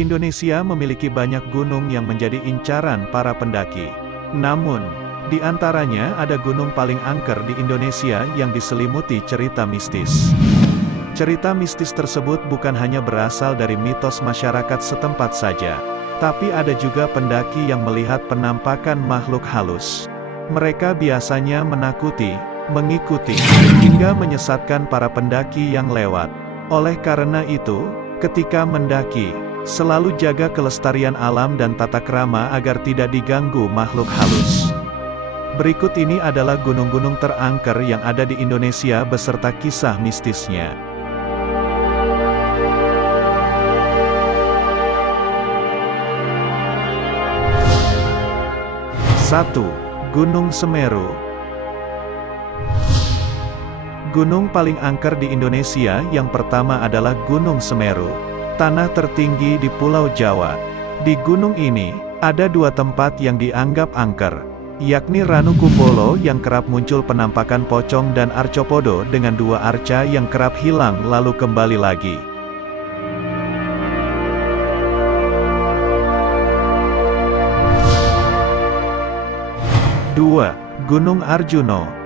Indonesia memiliki banyak gunung yang menjadi incaran para pendaki. Namun, di antaranya ada gunung paling angker di Indonesia yang diselimuti cerita mistis. Cerita mistis tersebut bukan hanya berasal dari mitos masyarakat setempat saja, tapi ada juga pendaki yang melihat penampakan makhluk halus. Mereka biasanya menakuti, mengikuti, hingga menyesatkan para pendaki yang lewat. Oleh karena itu, ketika mendaki, selalu jaga kelestarian alam dan tata krama agar tidak diganggu makhluk halus. Berikut ini adalah gunung-gunung terangker yang ada di Indonesia beserta kisah mistisnya. 1. Gunung Semeru. Gunung paling angker di Indonesia yang pertama adalah Gunung Semeru, tanah tertinggi di Pulau Jawa. Di gunung ini, ada dua tempat yang dianggap angker, yakni Ranukumbolo yang kerap muncul penampakan pocong dan Arcopodo dengan dua arca yang kerap hilang lalu kembali lagi. Dua, Gunung Arjuno.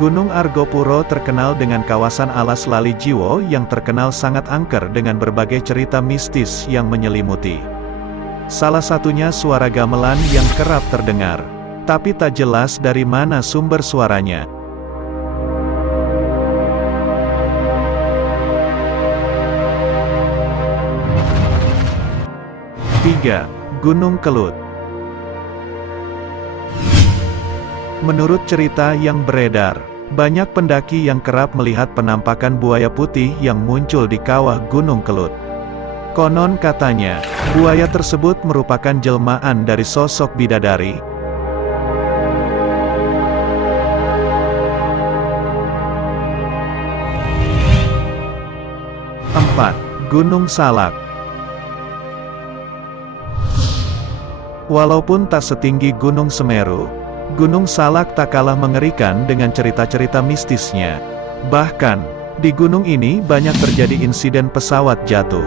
Gunung Argopuro terkenal dengan kawasan alas Lali Jiwo yang terkenal sangat angker dengan berbagai cerita mistis yang menyelimuti. Salah satunya suara gamelan yang kerap terdengar, tapi tak jelas dari mana sumber suaranya. Tiga, Gunung Kelut. Menurut cerita yang beredar, banyak pendaki yang kerap melihat penampakan buaya putih yang muncul di kawah Gunung Kelut. Konon katanya, buaya tersebut merupakan jelmaan dari sosok bidadari. 4. Gunung Salak. Walaupun tak setinggi Gunung Semeru, Gunung Salak tak kalah mengerikan dengan cerita-cerita mistisnya. Bahkan, di gunung ini banyak terjadi insiden pesawat jatuh.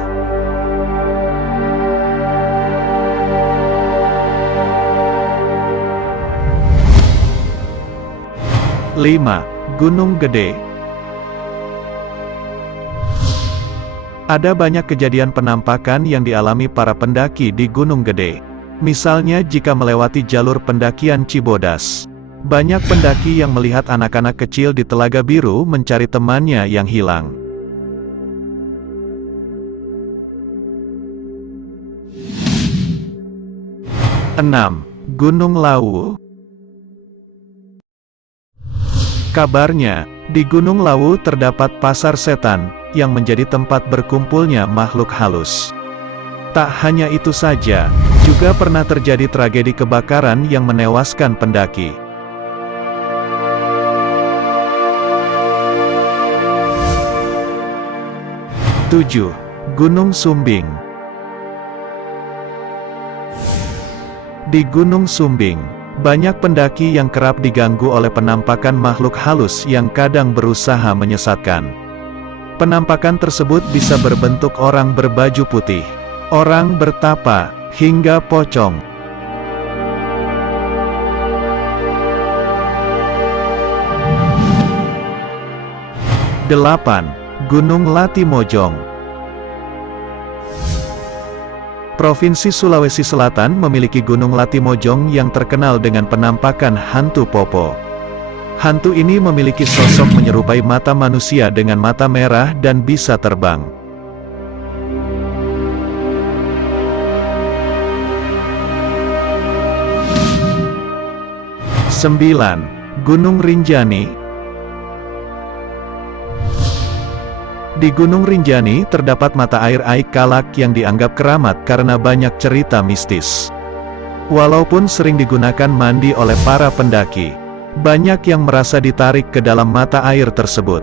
Lima, Gunung Gede. Ada banyak kejadian penampakan yang dialami para pendaki di Gunung Gede. Misalnya jika melewati jalur pendakian Cibodas. Banyak pendaki yang melihat anak-anak kecil di Telaga Biru mencari temannya yang hilang. Enam, Gunung Lawu. Kabarnya, di Gunung Lawu terdapat pasar setan, yang menjadi tempat berkumpulnya makhluk halus. Tak hanya itu saja, juga pernah terjadi tragedi kebakaran yang menewaskan pendaki. Tujuh, Gunung Sumbing. Di Gunung Sumbing, banyak pendaki yang kerap diganggu oleh penampakan makhluk halus yang kadang berusaha menyesatkan. Penampakan tersebut bisa berbentuk orang berbaju putih, orang bertapa, hingga pocong. 8. Gunung Latimojong. Provinsi Sulawesi Selatan memiliki Gunung Latimojong yang terkenal dengan penampakan hantu Popo. Hantu ini memiliki sosok menyerupai mata manusia dengan mata merah dan bisa terbang. 9. Gunung Rinjani. Di Gunung Rinjani terdapat mata air Aik Kalak yang dianggap keramat karena banyak cerita mistis. Walaupun sering digunakan mandi oleh para pendaki, banyak yang merasa ditarik ke dalam mata air tersebut.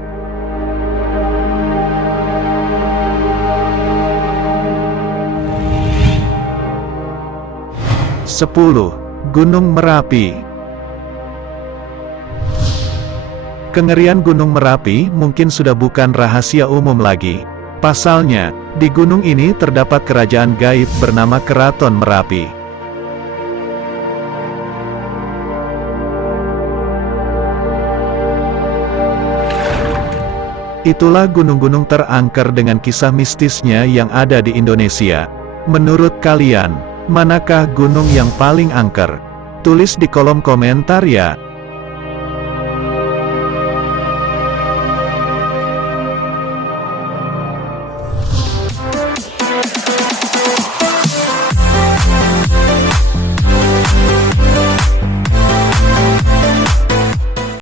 10. Gunung Merapi. Kengerian Gunung Merapi mungkin sudah bukan rahasia umum lagi. Pasalnya, di gunung ini terdapat kerajaan gaib bernama Keraton Merapi. Itulah gunung-gunung terangker dengan kisah mistisnya yang ada di Indonesia. Menurut kalian, manakah gunung yang paling angker? Tulis di kolom komentar ya.